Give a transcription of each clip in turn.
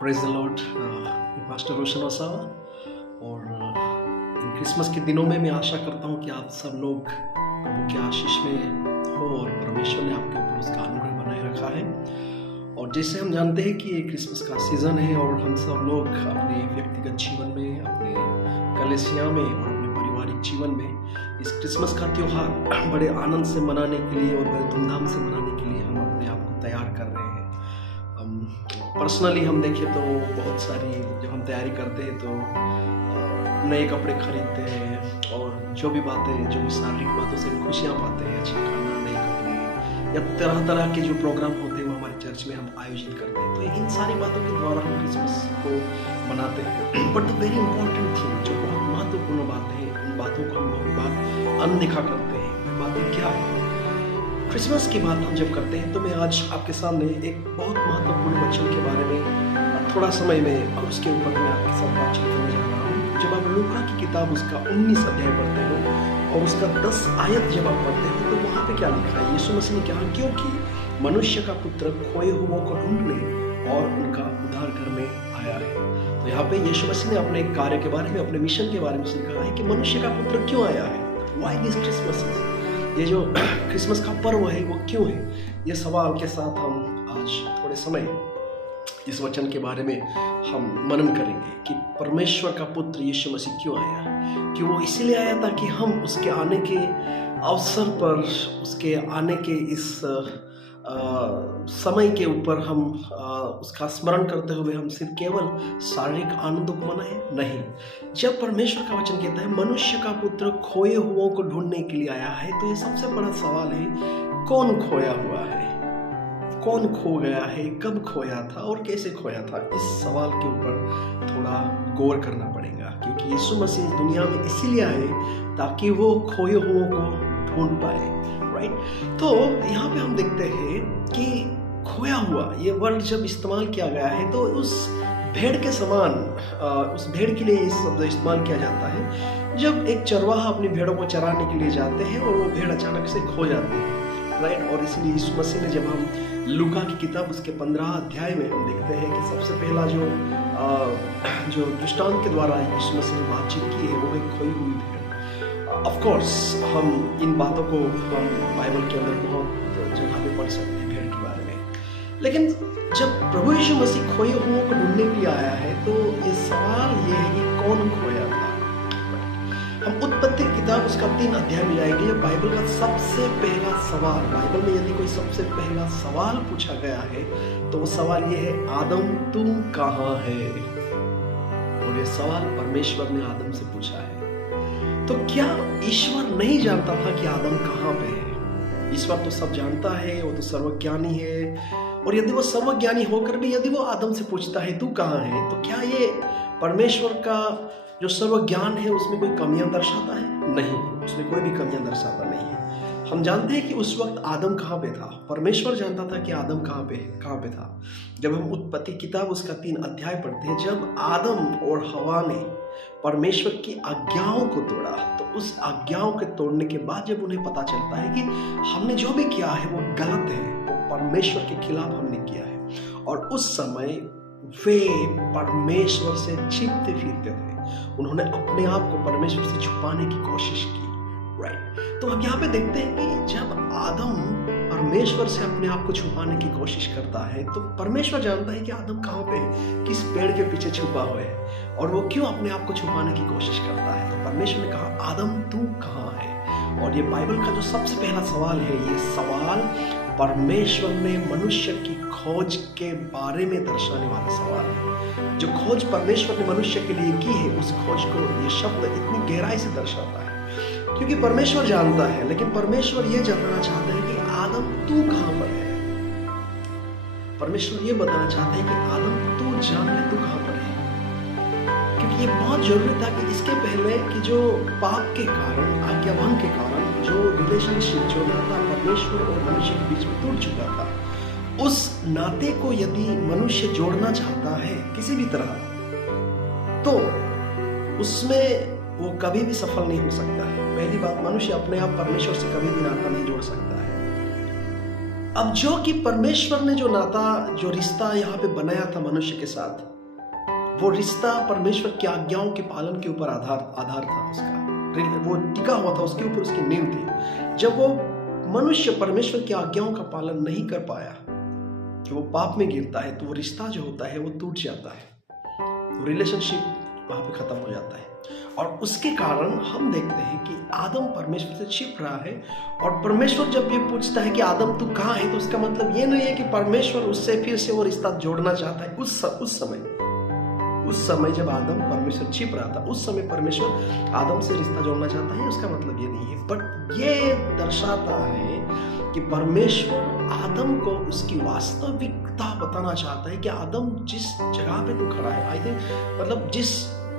Praise the Lord. Pastor रोशन वसावा और इन Christmas के दिनों में मैं आशा करता हूँ कि आप सब लोग प्रभु के आशीष में हो और परमेश्वर ने आपके ऊपर उसका अनुग्रह बनाए रखा है। और जैसे हम जानते हैं कि ये क्रिसमस का सीज़न है और हम सब लोग अपने व्यक्तिगत जीवन में, अपने कलीसिया में और अपने पारिवारिक जीवन में इस क्रिसमस का त्यौहार बड़े आनंद से मनाने के लिए और बड़े धूमधाम से मनाने के लिए हम अपने आप को तैयार कर रहे हैं। पर्सनली हम देखें तो बहुत सारी जब हम तैयारी करते हैं तो नए कपड़े खरीदते हैं और जो भी बातें, जो भी शारीरिक बातों से हम खुशियाँ पाते हैं, अच्छा खाना, नए कपड़े या तरह तरह के जो प्रोग्राम होते हैं वो हमारे चर्च में हम आयोजित करते हैं। तो इन सारी बातों के द्वारा हम क्रिसमस को मनाते हैं। But the very important thing, जो बहुत महत्वपूर्ण बातें हैं, उन बातों को हम बहुत बार अनदेखा करते हैं। वे बातें क्या है? क्रिसमस की बात हम जब करते हैं तो मैं आज आपके सामने एक बहुत महत्वपूर्ण वचन के बारे में थोड़ा समय में और उसके ऊपर मैं आपके साथ बातचीत करने जा रहा हूँ। जब आप लूका की किताब उसका 19 अध्याय पढ़ते हो और उसका 10 आयत जब आप पढ़ते हो तो वहाँ पे क्या लिखा है? यीशु मसीह ने कहा, क्योंकि मनुष्य का पुत्र खोए हुओं को ढूंढने और उनका उद्धार करने आया है। तो यहाँ पे यीशु मसीह ने अपने कार्य के बारे में, अपने मिशन के बारे में कहा है कि मनुष्य का पुत्र क्यों आया है। Why this Christmas? ये जो क्रिसमस का पर्व है वो क्यों है? ये सवाल के साथ हम आज थोड़े समय इस वचन के बारे में हम मनन करेंगे कि परमेश्वर का पुत्र यीशु मसीह क्यों आया। कि वो इसीलिए आया ताकि हम उसके आने के अवसर पर, उसके आने के इस समय के ऊपर हम उसका स्मरण करते हुए हम सिर्फ केवल शारीरिक आनंद को मनाएं? नहीं। जब परमेश्वर का वचन कहता है मनुष्य का पुत्र खोए हुओं को ढूंढने के लिए आया है, तो ये सबसे बड़ा सवाल है, कौन खोया हुआ है? कौन खो गया है? कब खोया था और कैसे खोया था? इस सवाल के ऊपर थोड़ा गौर करना पड़ेगा, क्योंकि यीशु मसीह इस दुनिया में इसीलिए आए ताकि वो खोए हुओं को ढूंढ पाए। राइट? तो यहाँ पे हम देखते हैं कि खोया हुआ ये वर्ड जब इस्तेमाल किया गया है तो उस भेड़ के समान, उस भेड़ के लिए ये शब्द इस्तेमाल किया जाता है जब एक चरवाहा अपनी भेड़ों को चराने के लिए जाते हैं और वो भेड़ अचानक से खो जाती है। राइट? और इसीलिए यीशु मसीह ने, जब हम लूका की किताब उसके 15 अध्याय में हम देखते हैं कि सबसे पहला जो दृष्टांत के द्वारा यीशु मसीह ने बातचीत की है वो एक खोई हुई भेड़। ऑफ कोर्स हम इन बातों को हम बाइबल के अंदर बहुत जगह पे पढ़ सकते हैं भेड़ के बारे में। लेकिन जब प्रभु यीशु मसीह खोए हुओं को ढूंढने के लिए आया है तो ये सवाल ये है कि कौन खोया था। हम उत्पत्ति की किताब उसका 3 अध्याय में जाएंगे। बाइबल का सबसे पहला सवाल, बाइबल में यदि कोई सबसे पहला सवाल पूछा गया है तो वो सवाल ये है, आदम तुम कहाँ है? और ये सवाल परमेश्वर ने आदम से पूछा है। तो क्या ईश्वर नहीं जानता था कि आदम कहाँ पे है? ईश्वर तो सब जानता है, वो तो सर्वज्ञानी है। और यदि वो सर्वज्ञानी होकर भी यदि वो आदम से पूछता है तू कहाँ है, तो क्या ये परमेश्वर का जो सर्वज्ञान है उसमें कोई कमियां दर्शाता है? नहीं, उसमें कोई भी कमियां दर्शाता नहीं है। हम जानते हैं कि उस वक्त आदम कहाँ पे था। परमेश्वर जानता था कि आदम कहाँ पे था। जब हम उत्पत्ति किताब उसका 3 अध्याय पढ़ते हैं, जब आदम और हवा ने परमेश्वर की आज्ञाओं को तोड़ा, तो उस आज्ञाओं के तोड़ने के बाद जब उन्हें पता चलता है कि हमने जो भी किया है वो गलत है, वो परमेश्वर के खिलाफ हमने किया है, और उस समय वे परमेश्वर से छिपते फिरते थे। उन्होंने अपने आप को परमेश्वर से छुपाने की कोशिश की। राइट? तो हम यहाँ पे देखते हैं कि जब आदम परमेश्वर से अपने आप को छुपाने की कोशिश करता है तो परमेश्वर जानता है कि आदम कहाँ पे है, किस पेड़ के पीछे छुपा हुआ है और वो क्यों अपने आप को छुपाने की कोशिश करता है। तो परमेश्वर ने कहा, आदम तू कहाँ है? और ये बाइबल का जो सबसे पहला सवाल है, ये सवाल परमेश्वर ने मनुष्य की खोज के बारे में दर्शाने वाला सवाल है। जो खोज परमेश्वर ने मनुष्य के लिए की है, उस खोज को ये शब्द इतनी गहराई से दर्शाता है, क्योंकि परमेश्वर जानता है, लेकिन परमेश्वर ये जानना चाहते हैं कि आदम तू कहाँ पर है। परमेश्वर ये बताना चाहते हैं कि आदम तू जान ले तू कहाँ पर है, क्योंकि ये बहुत जरूरी था कि इसके पहले कि जो पाप के कारण, आज्ञाभंग के कारण जो रिलेशनशिप, जो नाता परमेश्वर और मनुष्य के बीच में टूट चुका था, उस नाते को यदि मनुष्य जोड़ना चाहता है किसी भी तरह, तो उसमें वो कभी भी सफल नहीं हो सकता है। पहली बात, मनुष्य अपने आप परमेश्वर से कभी भी नाता नहीं जोड़ सकता है। अब जो कि परमेश्वर ने जो नाता, जो रिश्ता यहाँ पे बनाया था मनुष्य के साथ, वो रिश्ता परमेश्वर की आज्ञाओं के पालन के ऊपर आधार था उसका, वो टिका हुआ था, उसके ऊपर उसकी नींव थी। जब वो मनुष्य परमेश्वर की आज्ञाओं का पालन नहीं कर पाया, कि वो पाप में गिरता है, तो वो रिश्ता जो होता है वो टूट जाता है, तो रिलेशनशिप वहां पे खत्म हो जाता है। और उसके कारण हम देखते हैं कि आदम परमेश्वर से छिप रहा है, और परमेश्वर जब ये पूछता है कि आदम तू कहाँ है, तो उसका मतलब ये नहीं है कि परमेश्वर उससे फिर से वो रिश्ता जोड़ना चाहता है। उस समय जब आदम परमेश्वर छिप रहा था, उस समय परमेश्वर आदम से रिश्ता जोड़ना चाहता है, उसका मतलब ये नहीं है। बट ये दर्शाता है कि परमेश्वर आदम को उसकी वास्तविकता बताना चाहता है कि आदम जिस जगह पे तू खड़ा है, आई थिंक मतलब जिस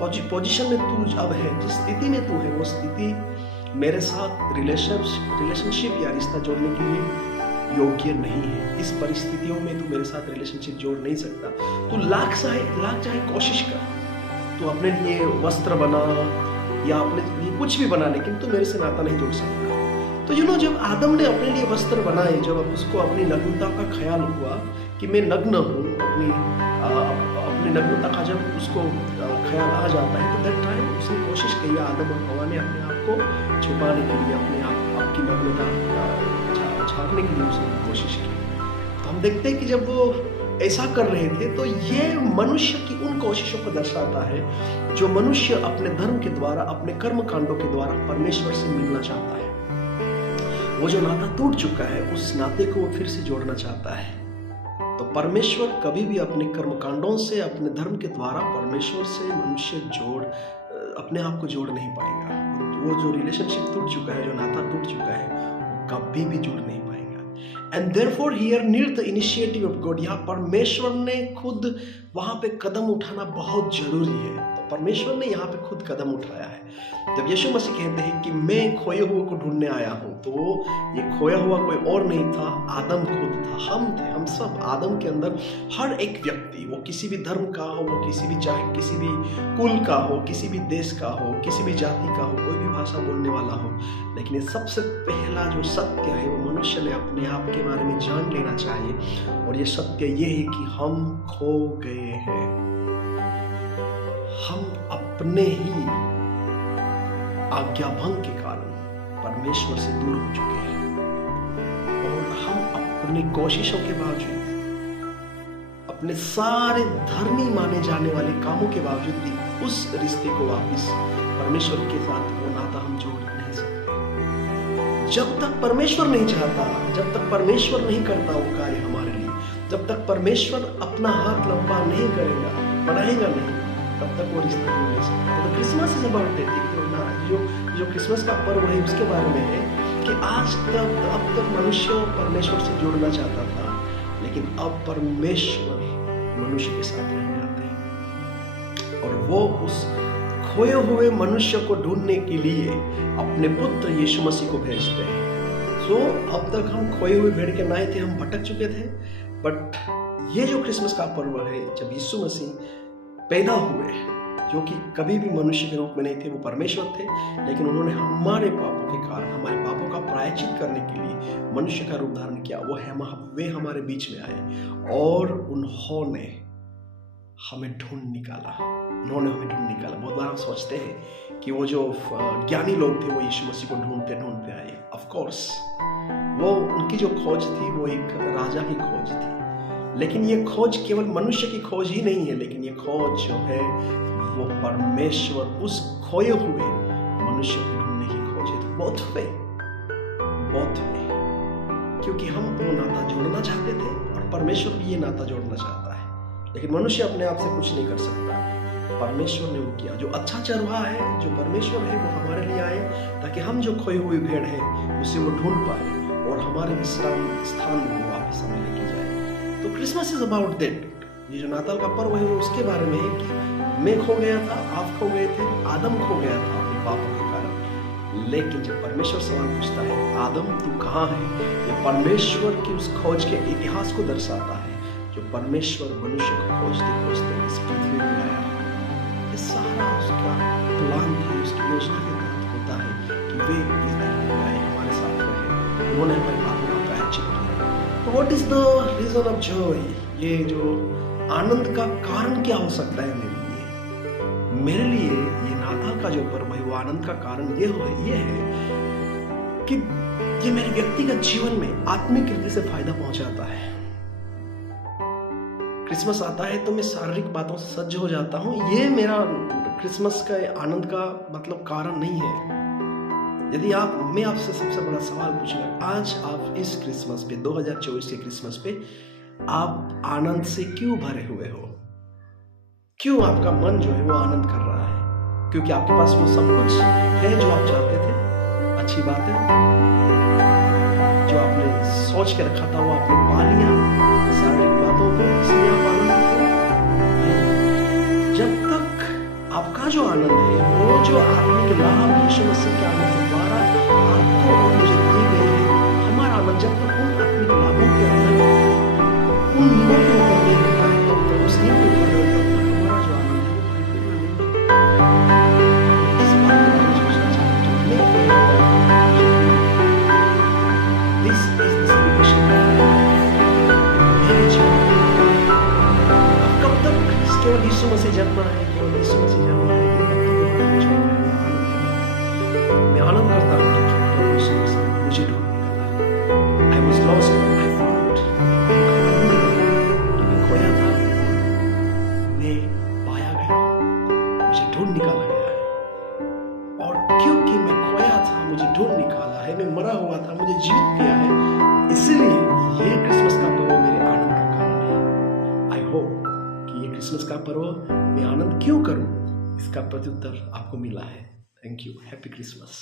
पोजीशन में तू अब है, जिस स्थिति में तू है, वो स्थिति मेरे साथ रिलेशनशिप या रिश्ता जोड़ने के लिए योग्य नहीं है। इस परिस्थितियों में तू मेरे साथ रिलेशनशिप जोड़ नहीं सकता। तू लाख चाहे कोशिश कर, तू अपने लिए वस्त्र बना या अपने लिए कुछ भी बना, लेकिन तू मेरे से नाता नहीं जोड़ सकता। तो जब आदम ने अपने लिए वस्त्र बनाए, जब उसको अपनी नग्नता का ख्याल हुआ कि मैं नग्न हूँ, अपनी नग्नता का जब उसको ख्याल आ जाता है, तो दैट टाइम उसने कोशिश की, आदम और हवा ने अपने आप को छुपाने के लिए, अपने आप की नग्नता छापने के लिए उसने कोशिश की। तो हम देखते हैं कि जब वो ऐसा कर रहे थे, तो ये मनुष्य की उन कोशिशों को दर्शाता है जो मनुष्य अपने धर्म के द्वारा, अपने कर्म कांडों के द्वारा परमेश्वर से मिलना चाहता है। वो जो नाता टूट चुका है, उस नाते को वो फिर से जोड़ना चाहता है। तो परमेश्वर कभी भी अपने कर्मकांडों से, अपने धर्म के द्वारा परमेश्वर से मनुष्य अपने आप को जोड़ नहीं पाएगा। वो जो रिलेशनशिप टूट चुका है, जो नाता टूट चुका है, वो कभी भी जुड़ नहीं पाएगा। And therefore here need the initiative of God. यहाँ परमेश्वर ने खुद वहां पे कदम उठाना बहुत जरूरी है। तो परमेश्वर ने यहाँ पे खुद कदम उठाया है। जब यीशु मसीह कहते हैं कि मैं खोए हुए को ढूंढने आया हूँ, तो ये खोया हुआ कोई और नहीं था, आदम खुद था, हम थे, हम सब। आदम के अंदर हर एक व्यक्ति, वो किसी भी धर्म का हो, वो चाहे किसी भी कुल का हो, किसी भी देश का हो, किसी भी जाति का हो, कोई भी भाषा बोलने वाला हो, लेकिन ये सबसे पहला जो सत्य है, वो मनुष्य ने अपने आप के बारे में जान लेना चाहिए। और ये सत्य ये है कि हम खो गए हैं। हम अपने ही आज्ञाभंग के कारण परमेश्वर से दूर हो चुके हैं, और हम अपनी कोशिशों के बावजूद, अपने सारे धर्मी माने जाने वाले कामों के बावजूद भी उस रिश्ते को वापस परमेश्वर के साथ वो नाता हम जोड़ नहीं सकते। जब तक परमेश्वर नहीं चाहता, जब तक परमेश्वर नहीं करता वो कार्य हमारे लिए, जब तक परमेश्वर अपना हाथ लंबा नहीं करेगा, बढ़ाएगा नहीं, तब तक वो रिश्ता जोड़ नहीं सकता। तो क्रिसमस इज अबाउट दैट। जो क्रिसमस का पर्व है, उसके बारे में है कि अब तक मनुष्य परमेश्वर से जुड़ना चाहता था, लेकिन अब परमेश्वर मनुष्य के साथ रहने आते हैं, और वो उस खोए हुए मनुष्य को ढूंढने के लिए अपने पुत्र यीशु मसीह को भेजते हैं। अब तक हम खोए हुए भेड़ के नाए थे, हम भटक चुके थे, बट ये जो क्रिसमस का पर्व है, जब यीशु मसीह पैदा हुए, जो कि कभी भी मनुष्य के रूप में नहीं थे, वो परमेश्वर थे, लेकिन उन्होंने हमारे पापों के कारण, हमारे पापों का प्रायश्चित करने के लिए मनुष्य का रूप धारण किया। वे हमारे बीच में आए, और उन्होंने हमें ढूंढ निकाला। बहुत बार हम सोचते हैं कि वो जो ज्ञानी लोग थे, वो यीशु मसीह को ढूंढते आए। ऑफ कोर्स वो उनकी जो खोज थी, वो एक राजा की खोज थी, लेकिन ये खोज केवल मनुष्य की खोज ही नहीं है, लेकिन ये खोज जो है वो परमेश्वर उस खोए हुए मनुष्य को ढूंढने की खोज है। बहुत हुए, क्योंकि हम वो नाता जोड़ना चाहते थे, और परमेश्वर भी ये नाता जोड़ना चाहता है, लेकिन मनुष्य अपने आप से कुछ नहीं कर सकता। परमेश्वर ने वो किया। जो अच्छा चरवाहा है, जो परमेश्वर है, वो हमारे लिए आए, ताकि हम जो खोई हुई भेड़ है उसे वो ढूंढ पाए, और हमारे विश्राम स्थान में वो वापस हमें लेके जाए। तो क्रिसमस इज अबाउट दैट। ये जो नाताल का पर्व है, वो उसके बारे में है कि मैं खो गया था, आप खो गए थे, आदम खो गया था अपने पापों के कारण, लेकिन जब परमेश्वर सवाल पूछता है, आदम तू कहाँ है, ये परमेश्वर की उस खोज के इतिहास को दर्शाता है, जो परमेश्वर मनुष्य को खोजते इस पृथ्वी में आया। ये सारा उसका प्लान था, उसकी योजना के तहत होता है कि वे हमारे साथ रहे, उन्होंने हमारे पापों का प्रायश्चित किया। What is the reason of joy? ये जो आनंद का कारण क्या हो सकता है मेरे लिए? मेरे लिए ये नाताल का जो पर्व है वो आनंद का कारण ये है कि ये मेरे व्यक्तिगत जीवन में आत्मिक रीति से फायदा पहुंचाता है। क्रिसमस आता है तो मैं शारीरिक बातों से सज्ज हो जाता हूँ। ये मेरा क्रिसमस का आनंद का मतलब कारण नहीं है। यदि मैं आपसे सबसे बड़ा सवाल पूछूंगा, आज आप इस क्रिसमस पे 2024 के क्रिसमस पे आप आनंद से क्यों भरे हुए हो? क्यों आपका मन जो है वो आनंद कर रहा है? क्योंकि आपके पास वो सब कुछ है जो आप चाहते थे, अच्छी बात है, जो आपने सोच के रखा था वो आपने पा लिया, शारीरिक बातों को, इसलिए आप आनंद नहीं। जब तक आपका जो आनंद है वो जो आत्मिक लाभ यीशु मसीह के आनंद के द्वारा आपको और मुझे दिए गए हैं, हमारा आनंद जब तक उन आत्मिक लाभों के अंदर उन नींवों के ऊपर नहीं होता है, तब तक उस नींव के ऊपर नहीं होता, तब तक हमारा जो आनंद है वो परिपूर्ण नहीं है। इस बात के बारे में सोचना चाहता हूँ। मैं दिस इज द सेलिब्रेशन मेरे जीवन में। अब कब तक केवल यीशु मसीह जन्मा है, केवल यीशु मसीह जन्मा है, मैं आनंद करता हूँ कि प्रभु यीशु मसीह मुझे ढूंढ निकाला। I was lost, I found। मैं खोया था, मैं पाया गया, मुझे ढूंढ निकाला गया है। और क्योंकि मैं खोया था, मुझे ढूंढ निकाला है, मैं मरा हुआ था, मुझे जीवित किया है, इसीलिए ये क्रिसमस का पर्व मेरे आनंद का कारण है। आई होप कि ये क्रिसमस का पर्व मैं आनंद क्यों करूं, इसका प्रत्युत्तर आपको मिला है। Thank you. Happy Christmas.